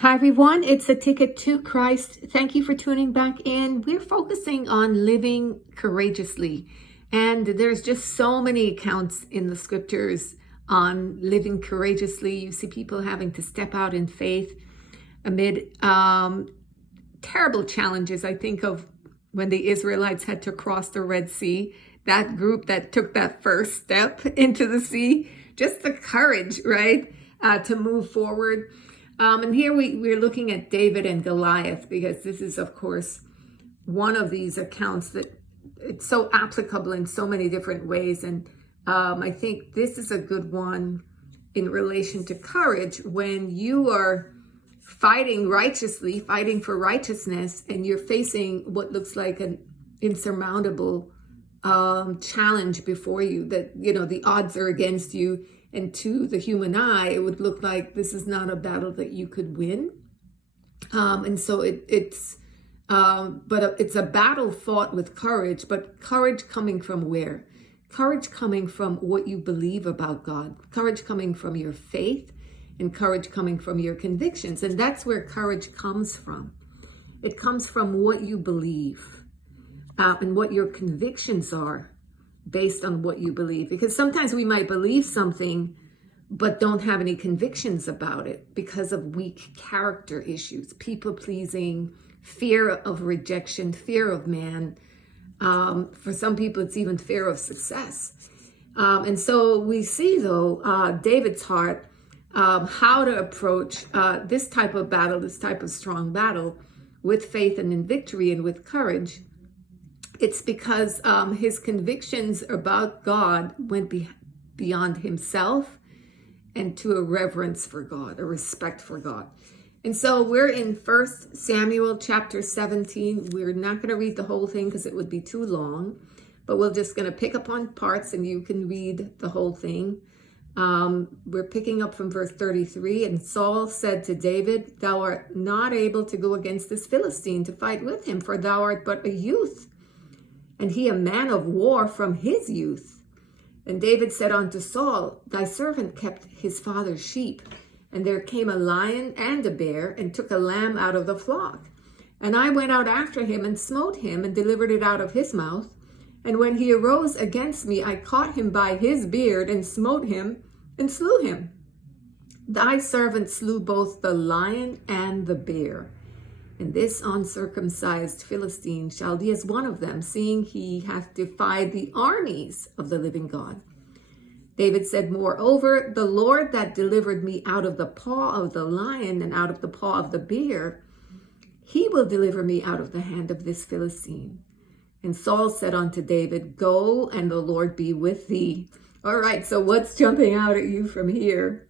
Hi, everyone. It's A Ticket to Christ. Thank you for tuning back in. We're focusing on living courageously. And there's just so many accounts in the scriptures on living courageously. You see people having to step out in faith amid terrible challenges. I think of when the Israelites had to cross the Red Sea, that group that took that first step into the sea, just the courage, right, to move forward. And here we're looking at David and Goliath, because this is, of course, one of these accounts that it's so applicable in so many different ways. And I think this is a good one in relation to courage when you are fighting righteously, fighting for righteousness, and you're facing what looks like an insurmountable challenge before you, that, you know, the odds are against you. And to the human eye, it would look like this is not a battle that you could win. And so it's a battle fought with courage, but courage coming from where? Courage coming from what you believe about God, courage coming from your faith, and courage coming from your convictions. And that's where courage comes from. It comes from what you believe and what your convictions are, based on what you believe. Because sometimes we might believe something but don't have any convictions about it because of weak character issues, people pleasing, fear of rejection, fear of man. For some people, it's even fear of success. And so we see, though, David's heart, how to approach this type of battle, this type of strong battle, with faith and in victory and with courage. It's because his convictions about God went beyond himself and to a reverence for God, a respect for God. And so we're in 1 Samuel chapter 17. We're not going to read the whole thing because it would be too long, but we're just going to pick up on parts and you can read the whole thing. We're picking up from verse 33. And Saul said to David, "Thou art not able to go against this Philistine to fight with him, for thou art but a youth, and he a man of war from his youth." And David said unto Saul, "Thy servant kept his father's sheep, and there came a lion and a bear, and took a lamb out of the flock. And I went out after him, and smote him, and delivered it out of his mouth. And when he arose against me, I caught him by his beard, and smote him, and slew him. Thy servant slew both the lion and the bear. And this uncircumcised Philistine shall be as one of them, seeing he hath defied the armies of the living God." David said, "Moreover, the Lord that delivered me out of the paw of the lion and out of the paw of the bear, he will deliver me out of the hand of this Philistine." And Saul said unto David, "Go, and the Lord be with thee." All right, so what's jumping out at you from here?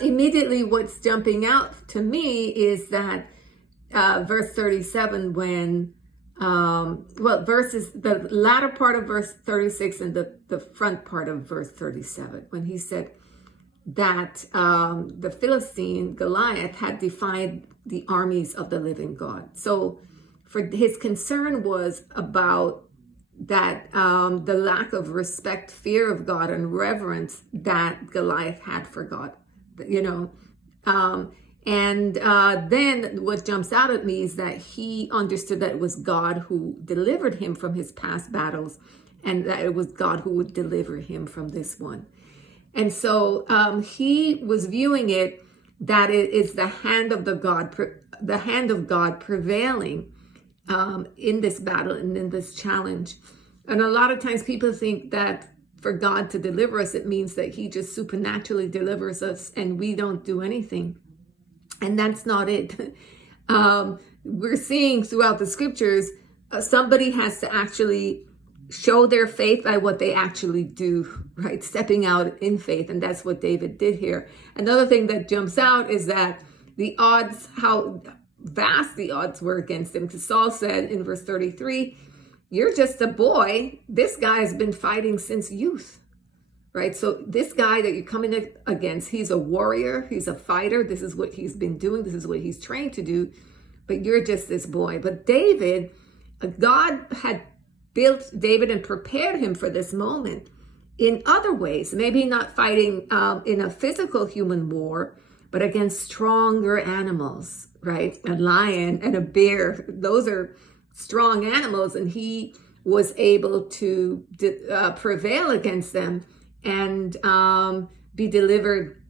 Immediately what's jumping out to me is that verse 37, when verses, the latter part of verse 36 and the front part of verse 37, when he said that the Philistine Goliath had defied the armies of the living God. So for his concern was about that the lack of respect, fear of God, and reverence that Goliath had for God, you know. Then what jumps out at me is that he understood that it was God who delivered him from his past battles, and that it was God who would deliver him from this one. And so he was viewing it that it is the hand of God prevailing in this battle and in this challenge. And a lot of times people think that for God to deliver us, it means that he just supernaturally delivers us and we don't do anything. And that's not it. We're seeing throughout the scriptures, somebody has to actually show their faith by what they actually do, right? Stepping out in faith. And that's what David did here. Another thing that jumps out is that the odds, how vast the odds were against him. Because Saul said in verse 33, "You're just a boy. This guy has been fighting since youth." Right? So this guy that you're coming against, he's a warrior, he's a fighter. This is what he's been doing. This is what he's trained to do. But you're just this boy. But David, God had built David and prepared him for this moment in other ways. Maybe not fighting in a physical human war, but against stronger animals, right? A lion and a bear, those are strong animals, and he was able to prevail against them and be delivered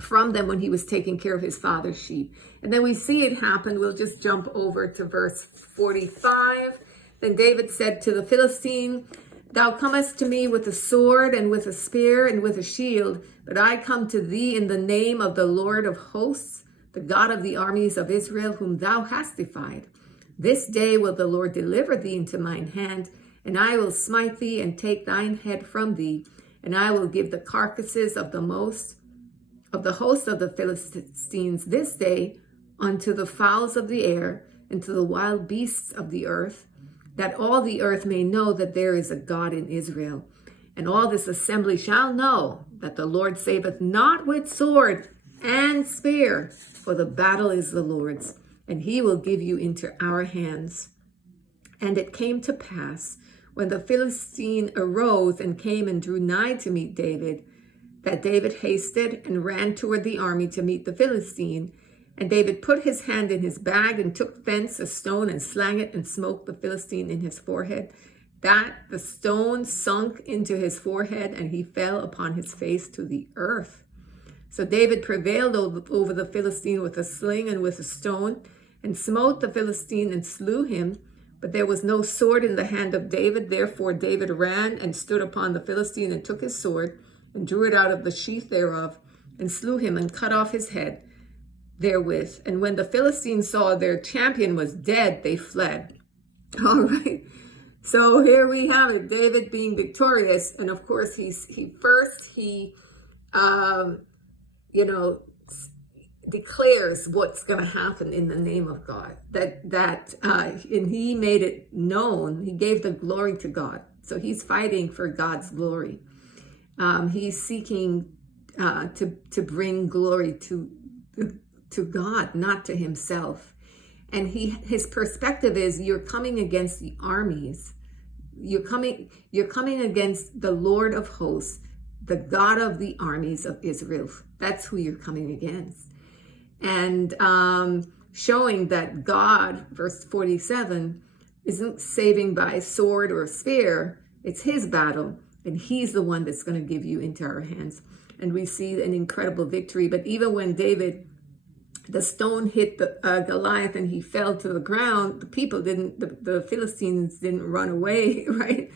from them when he was taking care of his father's sheep. And then we see it happen. We'll just jump over to verse 45. Then David said to the Philistine, "Thou comest to me with a sword and with a spear and with a shield, but I come to thee in the name of the Lord of hosts, the God of the armies of Israel, whom thou hast defied. This day will the Lord deliver thee into mine hand, and I will smite thee and take thine head from thee, and I will give the carcasses of the host of the Philistines this day unto the fowls of the air and to the wild beasts of the earth, that all the earth may know that there is a God in Israel. And all this assembly shall know that the Lord saveth not with sword and spear, for the battle is the Lord's, and he will give you into our hands." And it came to pass, when the Philistine arose and came and drew nigh to meet David, that David hasted and ran toward the army to meet the Philistine. And David put his hand in his bag and took thence a stone and slang it and smote the Philistine in his forehead, that the stone sunk into his forehead, and he fell upon his face to the earth. So David prevailed over the Philistine with a sling and with a stone, and smote the Philistine and slew him. But there was no sword in the hand of David. Therefore David ran and stood upon the Philistine and took his sword and drew it out of the sheath thereof and slew him and cut off his head therewith. And when the Philistines saw their champion was dead, they fled. All right. So here we have it, David being victorious. And of course, he declares what's going to happen in the name of God, and he made it known. He gave the glory to God. So he's fighting for God's glory. He's seeking to bring glory to God, not to himself. And his perspective is, you're coming against the armies. You're coming against the Lord of hosts, the God of the armies of Israel. That's who you're coming against. And showing that God, verse 47, isn't saving by sword or spear. It's his battle, and he's the one that's going to give you into our hands. And we see an incredible victory. But even when the stone hit the Goliath and he fell to the ground, the Philistines didn't run away, right?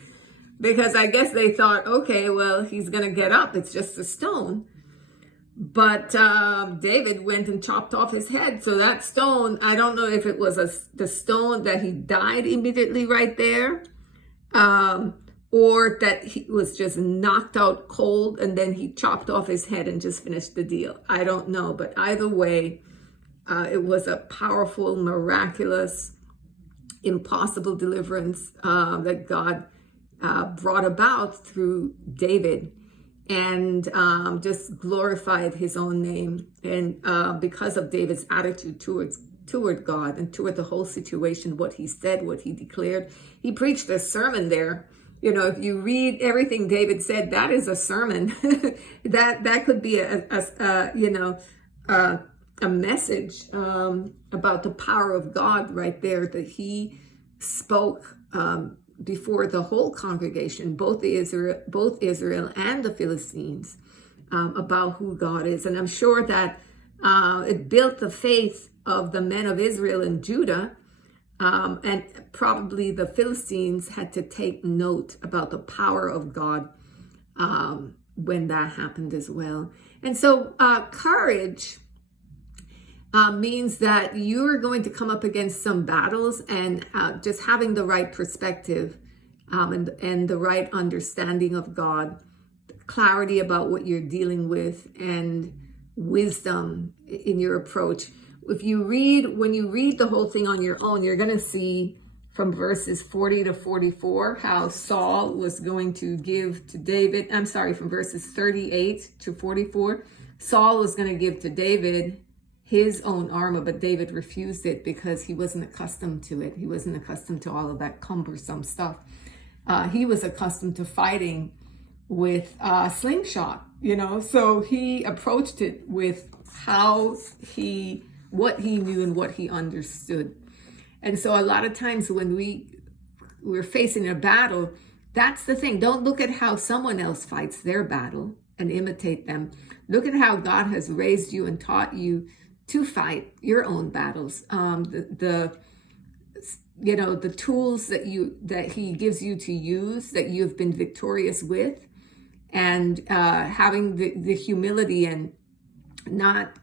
Because I guess they thought, okay, well, he's going to get up. It's just a stone. But David went and chopped off his head. So that stone, I don't know if it was the stone that he died immediately right there, or that he was just knocked out cold and then he chopped off his head and just finished the deal. I don't know. But either way, it was a powerful, miraculous, impossible deliverance that God brought about through David, and just glorified his own name. And because of David's attitude toward God and toward the whole situation, what he said, what he declared, he preached a sermon there. You know, if you read everything David said, that is a sermon. that could be a message about the power of God right there, that he spoke before the whole congregation, both Israel and the Philistines, about who God is. And I'm sure that it built the faith of the men of Israel and Judah, and probably the Philistines had to take note about the power of God when that happened as well. And so courage means that you're going to come up against some battles, and just having the right perspective and the right understanding of God, clarity about what you're dealing with, and wisdom in your approach. When you read the whole thing on your own, you're going to see from verses 40 to 44 how Saul was going to give to David. I'm sorry, from verses 38 to 44, Saul was going to give to David his own armor, but David refused it because he wasn't accustomed to it. He wasn't accustomed to all of that cumbersome stuff. He was accustomed to fighting with slingshot, so he approached it with what he knew and what he understood. And so a lot of times when we're facing a battle, that's the thing. Don't look at how someone else fights their battle and imitate them. Look at how God has raised you and taught you to fight your own battles. The tools that he gives you to use, that you've been victorious with, and having the humility and not,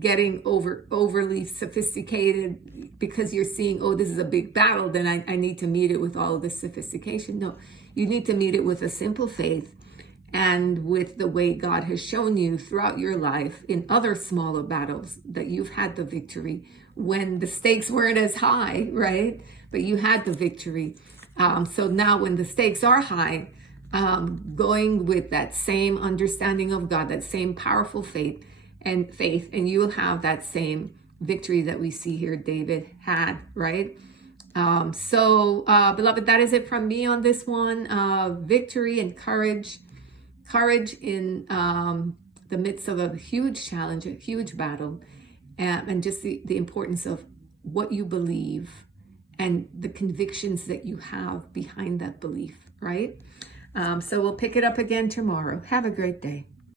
getting overly sophisticated because you're seeing, oh, this is a big battle, then I need to meet it with all of this sophistication. No, you need to meet it with a simple faith and with the way God has shown you throughout your life in other smaller battles that you've had the victory when the stakes weren't as high, right? But you had the victory. So now when the stakes are high, going with that same understanding of God, that same powerful faith, and you will have that same victory that we see here David had, right? Beloved, that is it from me on this one. Victory and courage in the midst of a huge challenge, a huge battle, and just the importance of what you believe and the convictions that you have behind that belief, right? So we'll pick it up again tomorrow. Have a great day.